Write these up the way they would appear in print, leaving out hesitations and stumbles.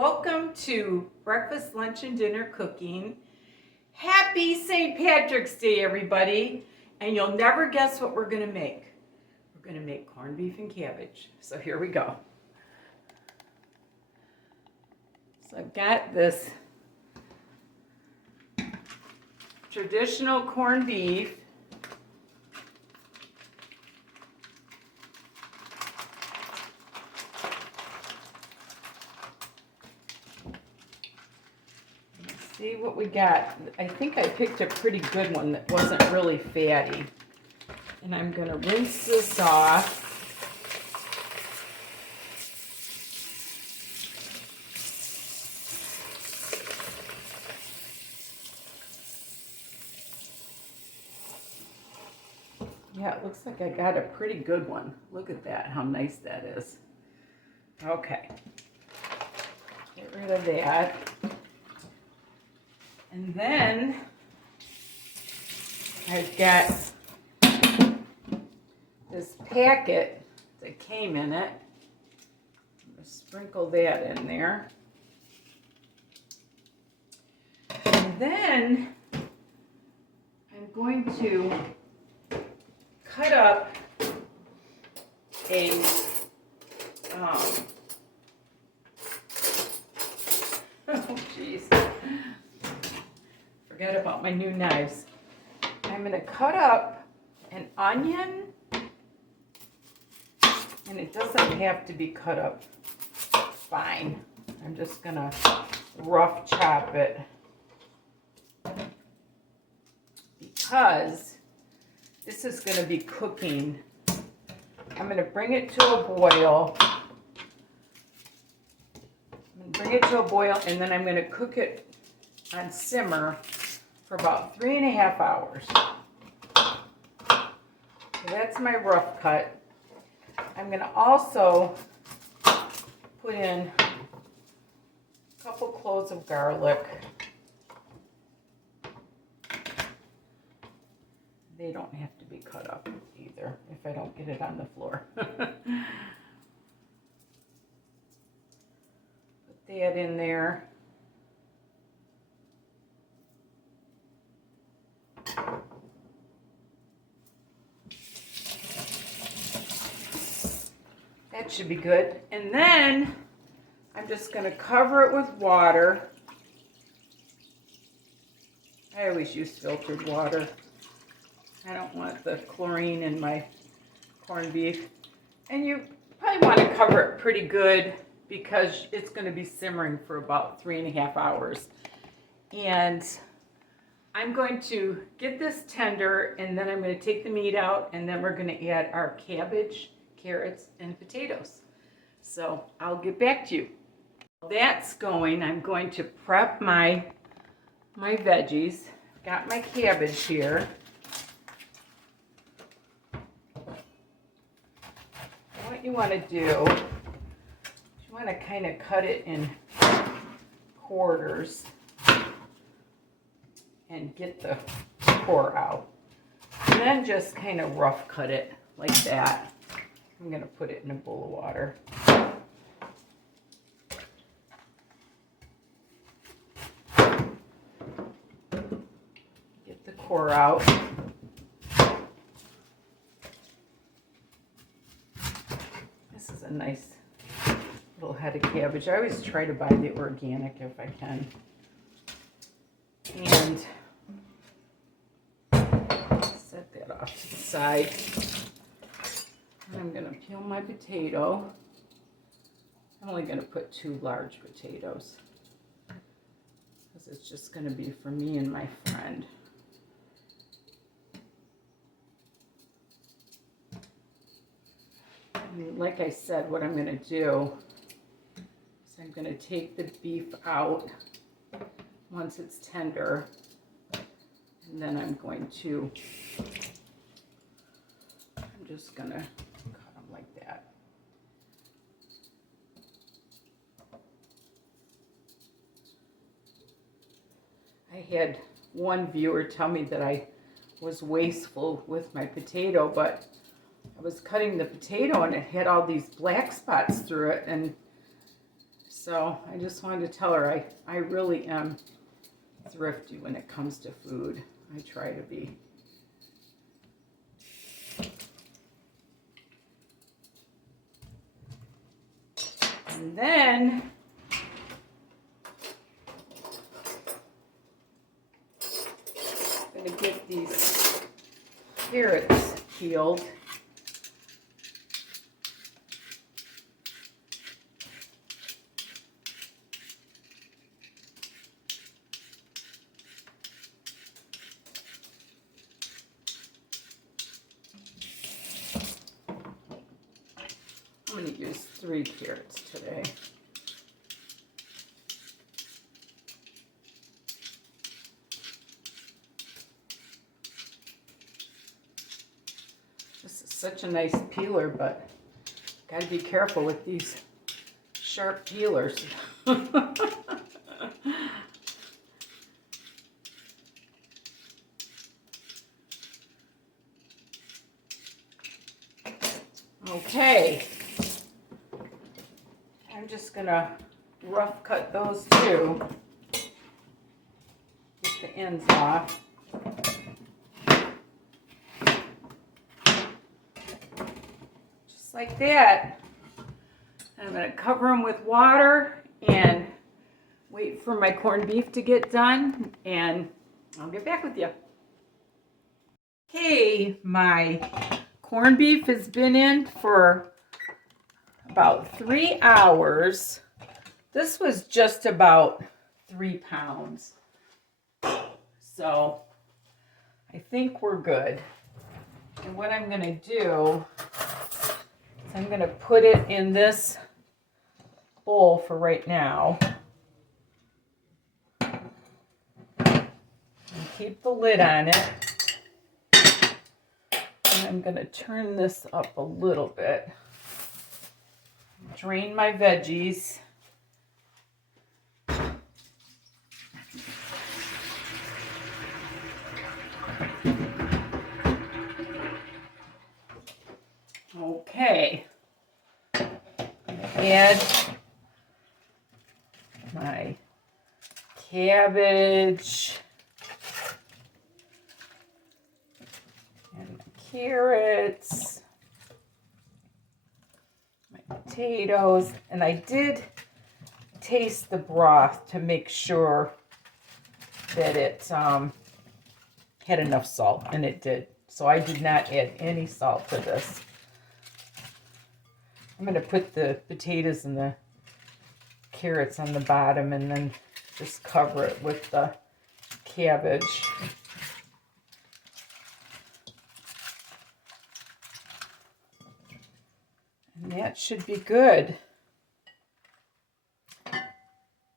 Welcome to breakfast, lunch, and dinner cooking. Happy St. Patrick's Day, everybody. And you'll never guess what we're gonna make. We're gonna make corned beef and cabbage. So here we go. So I've got this traditional corned beef. See what we got. I think I picked a pretty good one that wasn't really fatty. And I'm gonna rinse this off. Yeah, it looks like I got a pretty good one. Look at that, how nice that is. Okay, get rid of that. And then I've got this packet that came in it. I'm going to sprinkle that in there. And then I'm going to cut up a oh geez. Forget about my new knives. I'm going to cut up an onion, and it doesn't have to be cut up fine. I'm just going to rough chop it because this is going to be cooking. I'm going to bring it to a boil. And then I'm going to cook it on simmer for about 3.5 hours. So that's my rough cut. I'm going to also put in a couple cloves of garlic. They don't have to be cut up either if I don't get it on the floor. Put that in there. That should be good. And then I'm just going to cover it with water. I always use filtered water. I don't want the chlorine in my corned beef. And you probably want to cover it pretty good because it's going to be simmering for about 3.5 hours. And I'm going to get this tender, and then I'm going to take the meat out, and then we're going to add our cabbage, carrots, and potatoes. So I'll get back to you. That's going. I'm going to prep my veggies. Got my cabbage here. What you want to do, you want to kind of cut it in quarters and get the core out. And then just kind of rough cut it like that. I'm going to put it in a bowl of water. Get the core out. This is a nice little head of cabbage. I always try to buy the organic if I can. And set that off to the side. And I'm going to peel my potato. I'm only going to put 2 large potatoes because it's just going to be for me and my friend. And like I said, what I'm going to do is I'm going to take the beef out once it's tender, and then I'm just going to cut them like that. I had one viewer tell me that I was wasteful with my potato, but I was cutting the potato and it had all these black spots through it, and So I just wanted to tell her I really am thrifty when it comes to food. I try to be. And then I'm going to get these carrots peeled. I'm going to use 3 carrots today. This is such a nice peeler, but got to be careful with these sharp peelers. Okay. I'm just gonna rough cut those too. Get the ends off. Just like that. And I'm gonna cover them with water and wait for my corned beef to get done, and I'll get back with you. Okay, my corned beef has been in for about 3 hours. This was just about 3 pounds. So I think we're good. And what I'm going to do is I'm going to put it in this bowl for right now. And keep the lid on it. And I'm going to turn this up a little bit. Drain my veggies. Okay. Add my cabbage and my carrots, my potatoes, and I did taste the broth to make sure that it had enough salt, and it did. So I did not add any salt to this. I'm going to put the potatoes and the carrots on the bottom and then just cover it with the cabbage. And that should be good.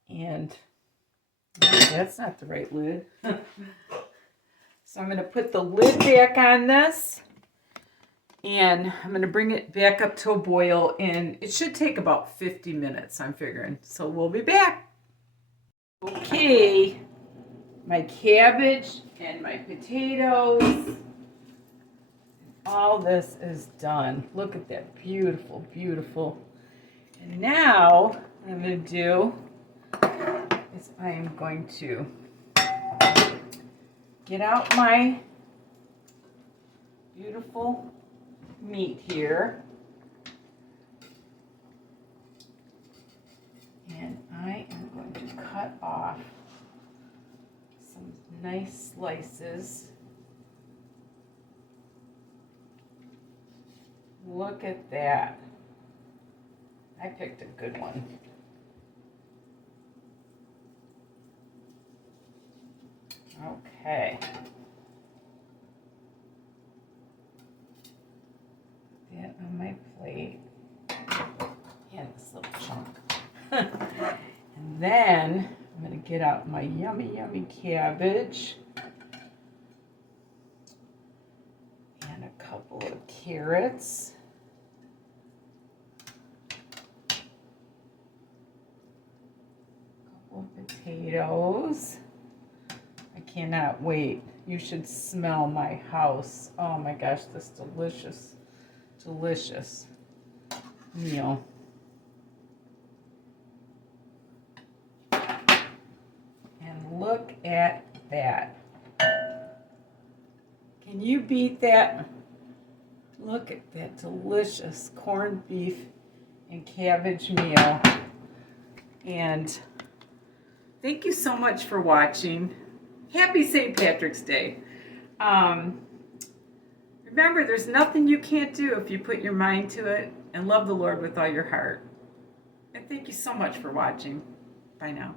And that's not the right lid. So I'm going to put the lid back on this. And I'm going to bring it back up to a boil, and it should take about 50 minutes, I'm figuring. So we'll be back. Okay, my cabbage and my potatoes, all this is done. Look at that, beautiful, beautiful. And now what I'm going to do is I am going to get out my beautiful meat here, and I am going to cut off some nice slices. Look at that. I picked a good one. Okay. That on my plate, and this little chunk. And then I'm going to get out my yummy, yummy cabbage and a couple of carrots. A couple of potatoes. I cannot wait. You should smell my house. Oh my gosh, this delicious, delicious meal. Look at that. Can you beat that? Look at that delicious corned beef and cabbage meal. And thank you so much for watching. Happy St. Patrick's Day. Remember, there's nothing you can't do if you put your mind to it and love the Lord with all your heart. And thank you so much for watching. Bye now.